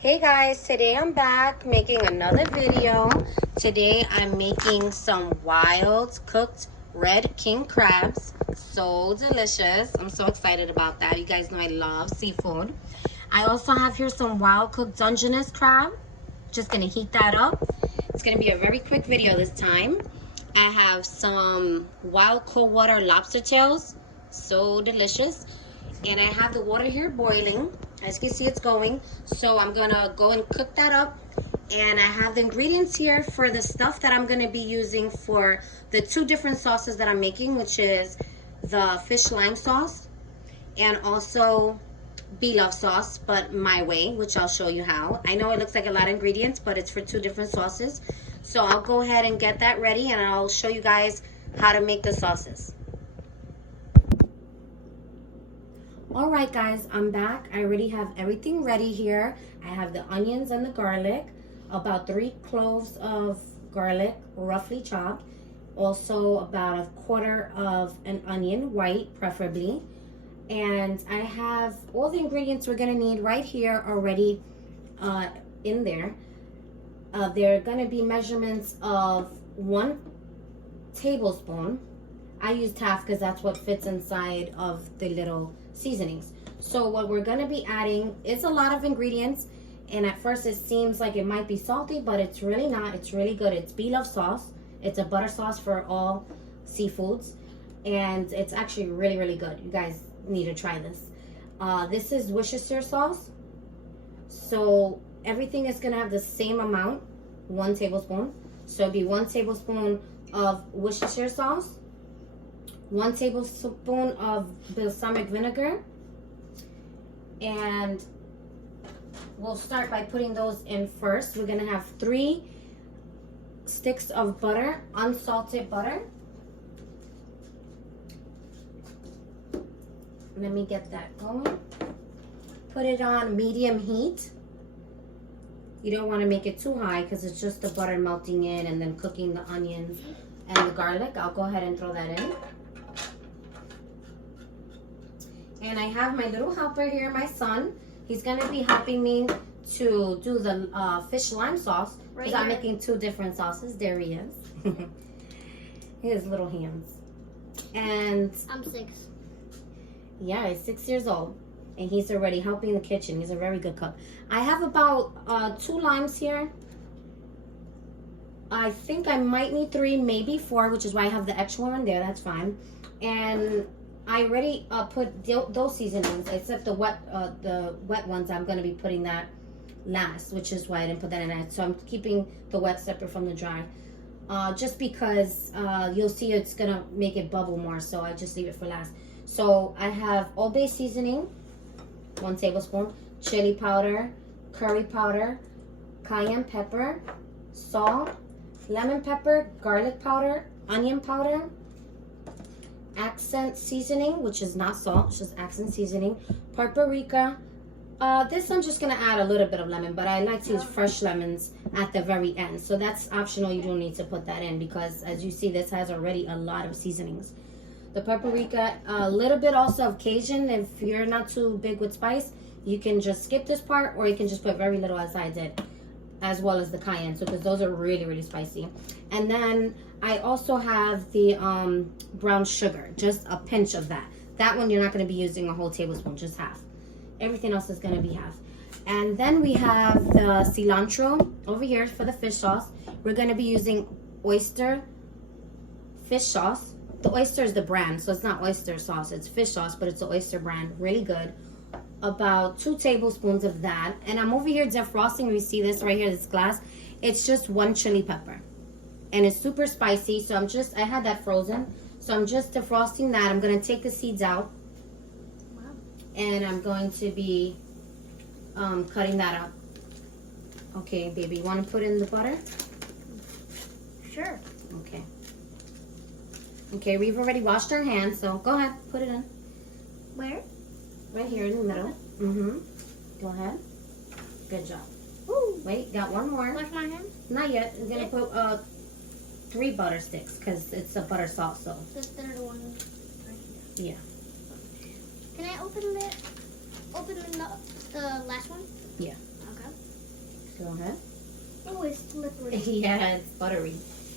Hey guys, today I'm back making another video. Today I'm making some wild cooked red king crabs. So delicious. I'm so excited about that. You guys know I love seafood. I also have here some wild cooked Dungeness crab. Just gonna heat that up. It's gonna be a very quick video this time. I have some wild cold water lobster tails. So delicious. And I have the water here boiling. As you can see, it's going. So I'm gonna go and cook that up. And I have the ingredients here for the stuff that I'm gonna be using for the two different sauces that I'm making, which is the fish lime sauce and also pilaf sauce, but my way, which I'll show you how. I know it looks like a lot of ingredients, but it's for two different sauces. So I'll go ahead and get that ready and I'll show you guys how to make the sauces. All right, guys, I'm back. I already have everything ready here. I have the onions and the garlic, about 3 cloves of garlic, roughly chopped. Also about 1/4 of an onion, white preferably. And I have all the ingredients we're gonna need right here already in there. There are gonna be measurements of 1 tablespoon. I used half because that's what fits inside of the little seasonings. So what we're going to be adding is a lot of ingredients, and at first it seems like it might be salty, but it's really not. It's really good. It's pilaf sauce. It's a butter sauce for all seafoods, and it's actually really good. You guys need to try this. This is Worcestershire sauce. So everything is going to have the same amount, 1 tablespoon. So it'll be 1 tablespoon of Worcestershire sauce, 1 tablespoon of balsamic vinegar, and we'll start by putting those in first. We're gonna have 3 sticks of butter, unsalted butter. Let me get that going. Put it on medium heat. You don't want to make it too high because it's just the butter melting in and then cooking the onions and the garlic. I'll go ahead and throw that in. And I have my little helper here, my son. He's going to be helping me to do the fish lime sauce because I'm making 2 different sauces. There he is. His little hands. And I'm 6. Yeah, he's 6 years old. And he's already helping in the kitchen. He's a very good cook. I have about 2 limes here. I think I might need 3, maybe 4, which is why I have the extra one there. That's fine. And I already put those seasonings, except the wet ones. I'm going to be putting that last, which is why I didn't put that in it. So I'm keeping the wet separate from the dry. Just because you'll see it's going to make it bubble more. So I just leave it for last. So I have Old Bay seasoning, 1 tablespoon, chili powder, curry powder, cayenne pepper, salt, lemon pepper, garlic powder, onion powder, accent seasoning, which is not salt, it's just accent seasoning, paprika. This I'm just going to add a little bit of lemon, but I like to use fresh lemons at the very end. So that's optional. You don't need to put that in because, as you see, this has already a lot of seasonings. The paprika, a little bit also of Cajun. If you're not too big with spice, you can just skip this part, or you can just put very little as I did, as well as the cayenne, so because those are really spicy. And then I also have the brown sugar, just a pinch of that. That one you're not going to be using a whole tablespoon, just half. Everything else is going to be half. And then we have the cilantro over here for the fish sauce. We're going to be using oyster fish sauce. The oyster is the brand, so it's not oyster sauce, it's fish sauce, but it's an oyster brand, really good. About 2 tablespoons of that. And I'm over here defrosting. You see this right here, this glass. It's just 1 chili pepper. And it's super spicy, so I had that frozen. So I'm just defrosting that. I'm going to take the seeds out. Wow. And I'm going to be cutting that up. Okay, baby, you want to put in the butter? Sure. Okay. Okay, we've already washed our hands, so go ahead, put it in. Where? Right here in the middle. Go ahead. Good job. Ooh. Wait, got one more. Wash my hands? Not yet. I'm gonna put 3 butter sticks because it's a butter sauce. So. The third one. Right here. Yeah. Can I open the last one? Yeah. Okay. Go ahead. Oh, it's slippery. Yeah, it's buttery.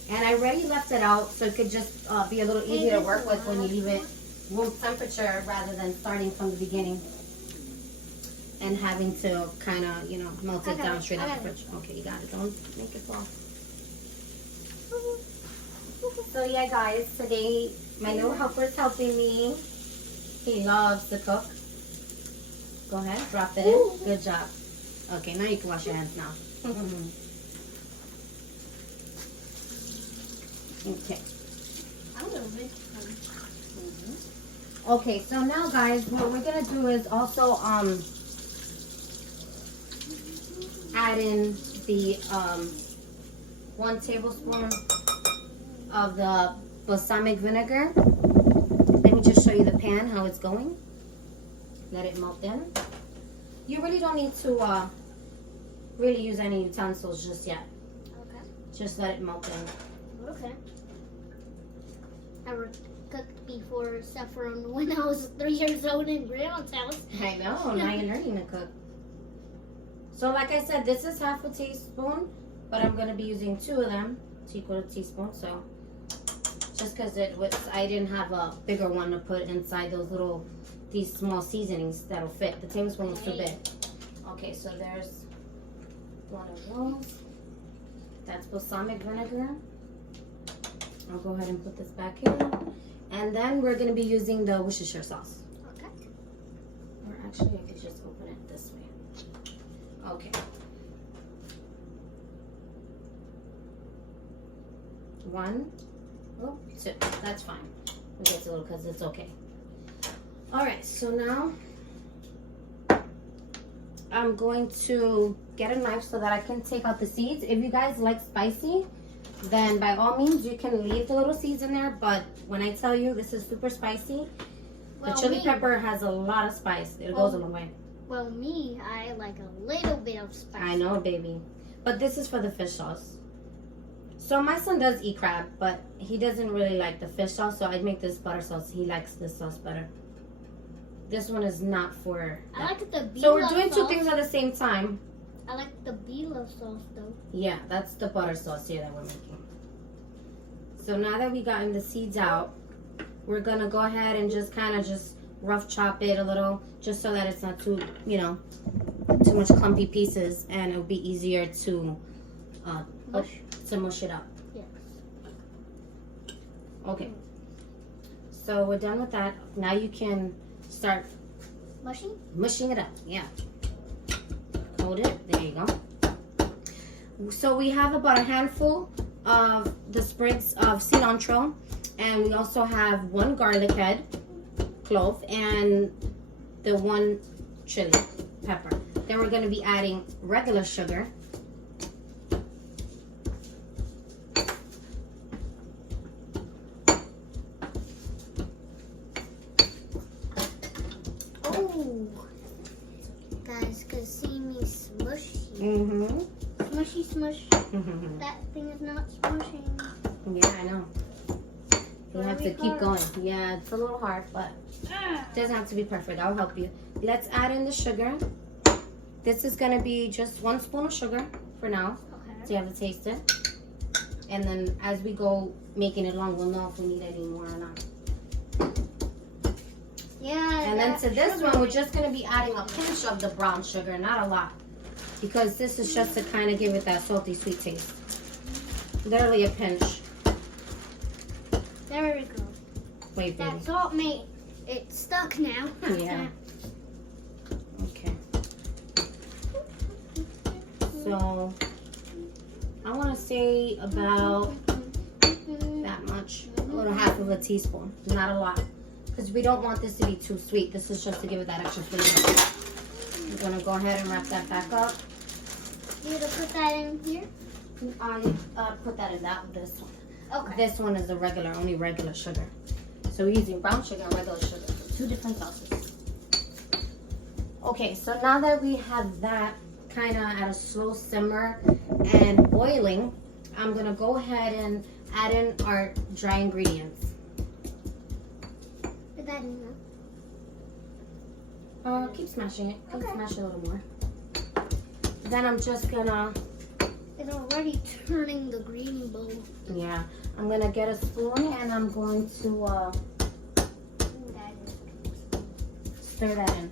And I already left it out so it could just be a little easier to work with when you leave it room temperature rather than starting from the beginning and having to kind of, you know, melt it down straight out the fridge. Okay, you got it. Don't make it fall. So yeah, guys, today my little helper is helping me. He loves to cook. Go ahead, drop it in. Good job. Okay, now you can wash your hands now. Okay. I'm gonna make Okay, so now guys, what we're gonna do is also add in the 1 tablespoon of the balsamic vinegar. Let me just show you the pan, how it's going. Let it melt in. You really don't need to really use any utensils just yet. Okay. Just let it melt in. Okay. Never cooked before except for when I was 3 years old in Grandma's house. I know, now you're learning to cook. So like I said, this is half a teaspoon, but I'm gonna be using 2 of them to equal a teaspoon. So just because I didn't have a bigger one to put inside these small seasonings that'll fit. The tablespoon was too big. Okay, so there's 1 of those. That's balsamic vinegar. I'll go ahead and put this back in. And then we're gonna be using the Worcestershire sauce. Okay. Or actually, I could just open it this way. Okay. 1, 2. That's fine. We get a little because it's okay. All right. So now I'm going to get a knife so that I can take out the seeds. If you guys like spicy, then by all means you can leave the little seeds in there. But when I tell you this is super spicy, the chili pepper has a lot of spice. It goes a long way. Well, me, I like a little bit of spice. I know, baby. But this is for the fish sauce. So my son does eat crab, but he doesn't really like the fish sauce. So I make this butter sauce. He likes this sauce better. This one is not for that. I like the Bila So we're doing sauce. 2 things at the same time. I like the Bila sauce though. Yeah, that's the butter sauce here that we're making. So now that we gotten the seeds out, we're gonna go ahead and just kind of just rough chop it a little, just so that it's not too, you know, too much clumpy pieces, and it'll be easier to mush it up. Yes. Okay. So we're done with that. Now you can start mushing it up. Yeah. Hold it. There you go. So we have about a handful of the sprigs of cilantro, and we also have 1 garlic head, clove, and the 1 chili pepper. Then we're going to be adding regular sugar. Oh, guys, can see me smushy. Smushy, smush. That thing is not smushing. Yeah, I know. You have to keep going. Yeah, it's a little hard, but it doesn't have to be perfect. I'll help you. Let's add in the sugar. This is going to be just 1 spoon of sugar for now. Okay. So you have to taste it. And then as we go making it along, we'll know if we need any more or not. Yeah. And then to this one, we're just going to be adding a pinch of the brown sugar, not a lot. Because this is just to kind of give it that salty, sweet taste. Literally a pinch. There we go. Wait, baby. That salt made it stuck now. Yeah. Okay. So, I want to say about that much. A little half of a teaspoon. Not a lot. Because we don't want this to be too sweet. This is just to give it that extra flavor. I'm going to go ahead and wrap that back up. You gonna put that in here? Put that in this one. Okay. This one is only regular sugar. So we're using brown sugar and regular sugar. So 2 different sauces. Okay, so now that we have that kind of at a slow simmer and boiling, I'm going to go ahead and add in our dry ingredients. Put that in Keep smashing it. Keep smashing a little more. Then I'm just gonna, It's already turning the green bowl. yeah, I'm gonna get a spoon and I'm going to stir that in.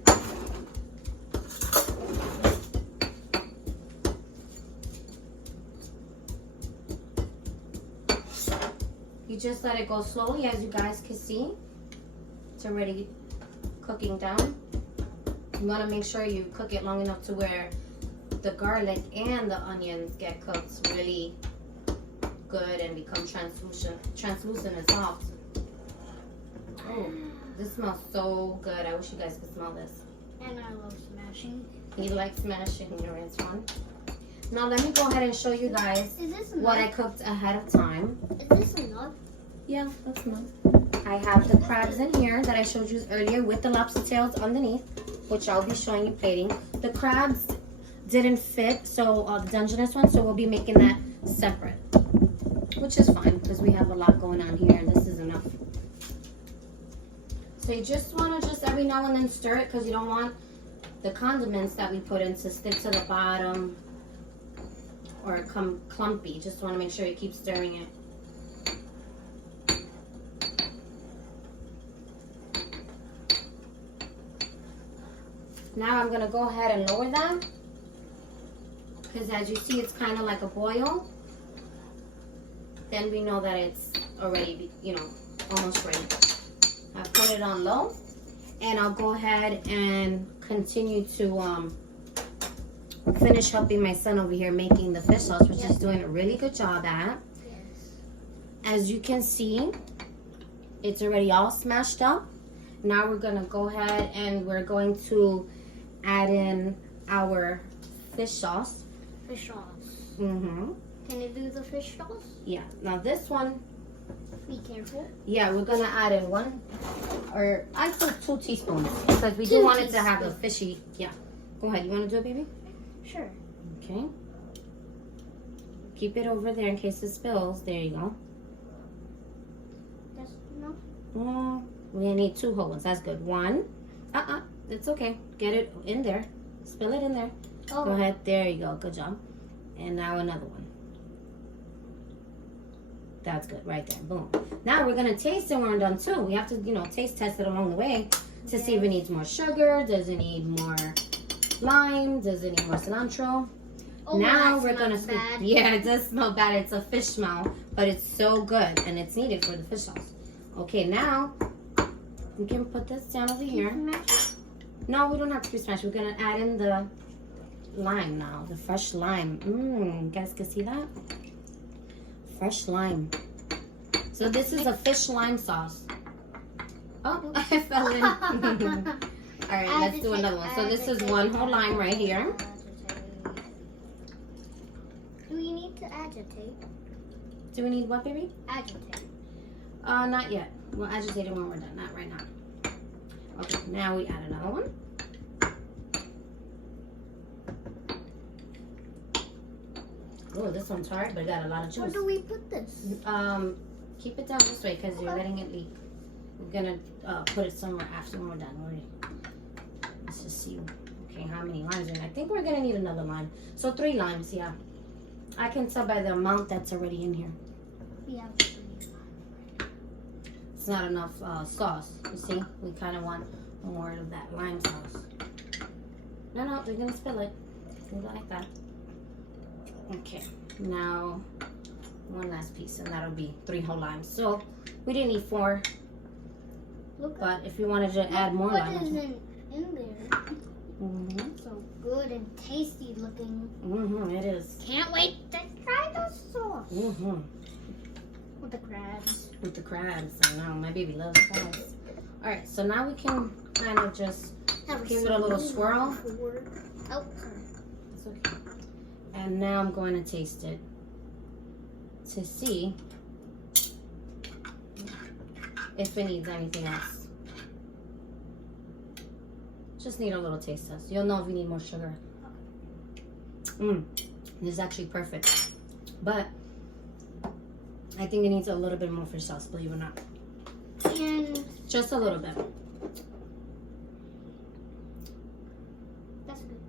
You just let it go slowly, as you guys can see. It's already cooking down. You want to make sure you cook it long enough to where the garlic and the onions get cooked really good and become translucent and soft. Oh, this smells so good. I wish you guys could smell this. And I love smashing. You like smashing your one. Now let me go ahead and show you guys Is this what I enough? cooked ahead of time. Is this enough? Yeah, that's enough. I have the crabs in here that I showed you earlier with the lobster tails underneath, which I'll be showing you plating. The crabs didn't fit, so the Dungeness one, so we'll be making that separate, which is fine because we have a lot going on here and this is enough. So you just want to every now and then stir it because you don't want the condiments that we put in to stick to the bottom or come clumpy. Just want to make sure you keep stirring it. Now I'm going to go ahead and lower them because as you see it's kind of like a boil. Then we know that it's already, almost ready. I put it on low and I'll go ahead and continue to finish helping my son over here making the fish sauce, which he's doing a really good job at. Yes. As you can see, it's already all smashed up. Now we're going to go ahead and we're going to add in our fish sauce. Fish sauce. Mm-hmm. Can you do the fish sauce? Yeah. Now this one, Be careful. yeah, we're going to add in I put 2 teaspoons because we do want it to have a fishy, yeah. Go ahead. You want to do it, baby? Sure. Okay. Keep it over there in case it spills. There you go. That's enough. We need 2 whole ones. That's good. 1. It's okay. Get it in there. Spill it in there. Oh. Go ahead. There you go. Good job. And now another one. That's good. Right there. Boom. Now we're going to taste it when we're done too. We have to, taste test it along the way to see if it needs more sugar. Does it need more lime? Does it need more cilantro? Oh, Now that we're going to smells bad. Yeah, it does smell bad. It's a fish smell, but it's so good and it's needed for the fish sauce. Okay, now we can put this down over here. No, we don't have to smash. We're going to add in the lime now, the fresh lime. You guys can see that? Fresh lime. So this is a fish lime sauce. Oh, I fell in. All right, let's do another one. So this is 1 whole lime right here. Do we need to agitate? Do we need what, baby? Agitate. Not yet. We'll agitate it when we're done. Not right now. Okay, now we add another one. Oh, this one's hard, but it got a lot of Where juice. do we put this? Keep it down this way because you're letting it leak. We're gonna put it somewhere after when we're done. Let's just see. Okay, how many limes? I think we're gonna need another lime. So 3 limes, yeah. I can tell by the amount that's already in here. We have 3. It's not enough sauce. You see, we kind of want more of that lime sauce. No, we're gonna spill it. Leave it like that. Okay, now 1 last piece, and that'll be 3 whole limes. So we didn't need 4, but if you wanted to add more What lime, is in there? mm-hmm. So good and tasty looking. It is. Can't wait to try the sauce. With the crabs. With the crabs, I know my baby loves crabs. All right, so now we can kind of just give it a little swirl. Oh, It's okay. And now I'm going to taste it to see if it needs anything else. Just need a little taste test. You'll know if you need more sugar. This is actually perfect. But I think it needs a little bit more fish sauce, believe it or not. and Just a little bit. that's good.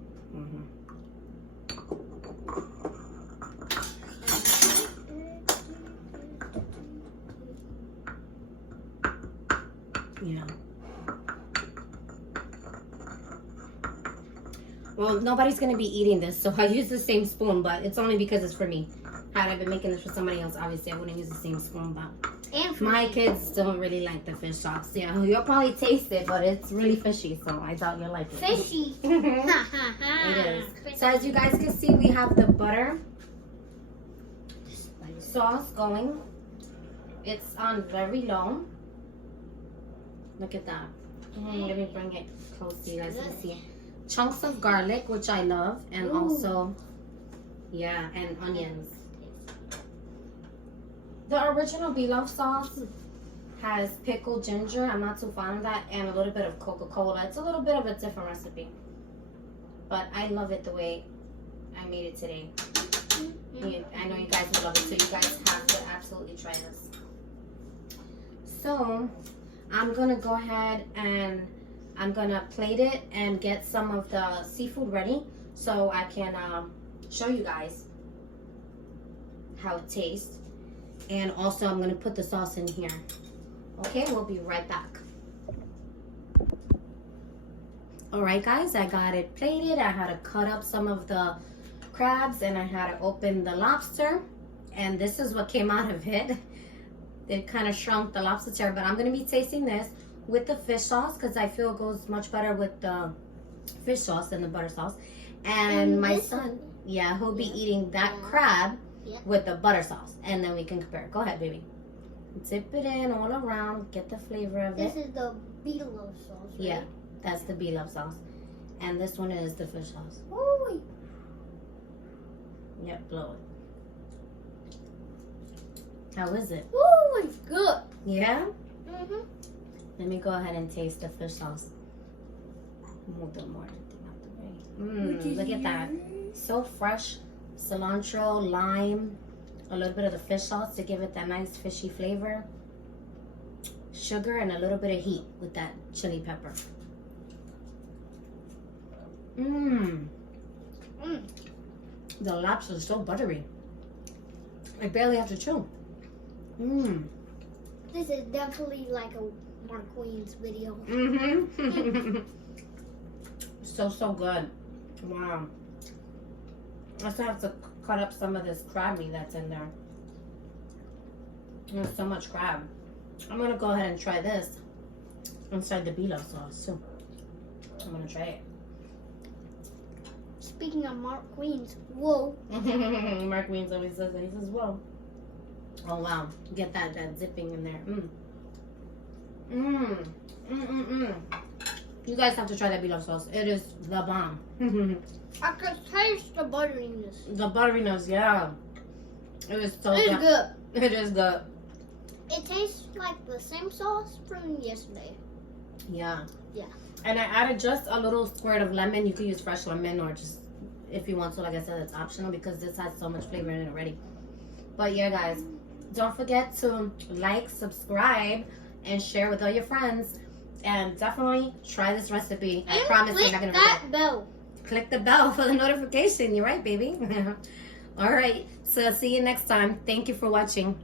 Well, nobody's gonna be eating this, so I use the same spoon, but it's only because it's for me. Had I been making this for somebody else, obviously I wouldn't use the same spoon, but And for my me. kids don't really like the fish sauce. Yeah, you'll probably taste it, but it's really fishy, so I doubt you'll like it. Fishy. It is. So as you guys can see, we have the butter sauce going. It's on very low. Look at that. Let me bring it close so you guys can see. Chunks of garlic, which I love, and also, yeah, and onions. The original Beelove sauce has pickled ginger. I'm not too fond of that, and a little bit of Coca-Cola. It's a little bit of a different recipe, but I love it the way I made it today. I know you guys will love it, so you guys have to absolutely try this. So I'm gonna go ahead and I'm gonna plate it and get some of the seafood ready so I can show you guys how it tastes. And also I'm gonna put the sauce in here. Okay, we'll be right back. All right, guys, I got it plated. I had to cut up some of the crabs and I had to open the lobster. And this is what came out of it. It kind of shrunk the lobster tear, but I'm gonna be tasting this with the fish sauce because I feel it goes much better with the fish sauce than the butter sauce. And my son, yeah, he'll be eating that crab with the butter sauce, and then we can compare. Go ahead, baby. Dip it in all around, get the flavor of it. This is the Beelove sauce, right? Yeah, that's the Beelove sauce. And this one is the fish sauce. Ooh. Yep, blow it. How is it? Ooh, it's good. Yeah? Mm-hmm. Let me go ahead and taste the fish sauce. Move the more out the way. Look at that. So fresh. Cilantro, lime, a little bit of the fish sauce to give it that nice fishy flavor. Sugar and a little bit of heat with that chili pepper. The lobster is so buttery. I barely have to chew. This is definitely like a Mark Queen's video. So good. Wow. I still have to cut up some of this crab meat that's in there. There's so much crab. I'm gonna go ahead and try this inside the Beelove sauce too. I'm gonna try it. Speaking of Mark Queen's, whoa. Mark Queen's always says that. He says, whoa. Oh wow. Get that zipping in there. You guys have to try that Beelove sauce. It is the bomb. I could taste the butteriness. The butteriness, yeah. It is so It's good. It is good. It tastes like the same sauce from yesterday. Yeah. Yeah. And I added just a little squirt of lemon. You could use fresh lemon or just, if you want to, like I said, it's optional because this has so much flavor in it already. But yeah, guys, don't forget to like, subscribe, and share with all your friends. And definitely try this recipe. I promise you're not going to regret it. Bell. Click the bell for the notification. You're right, baby. All right. So see you next time. Thank you for watching.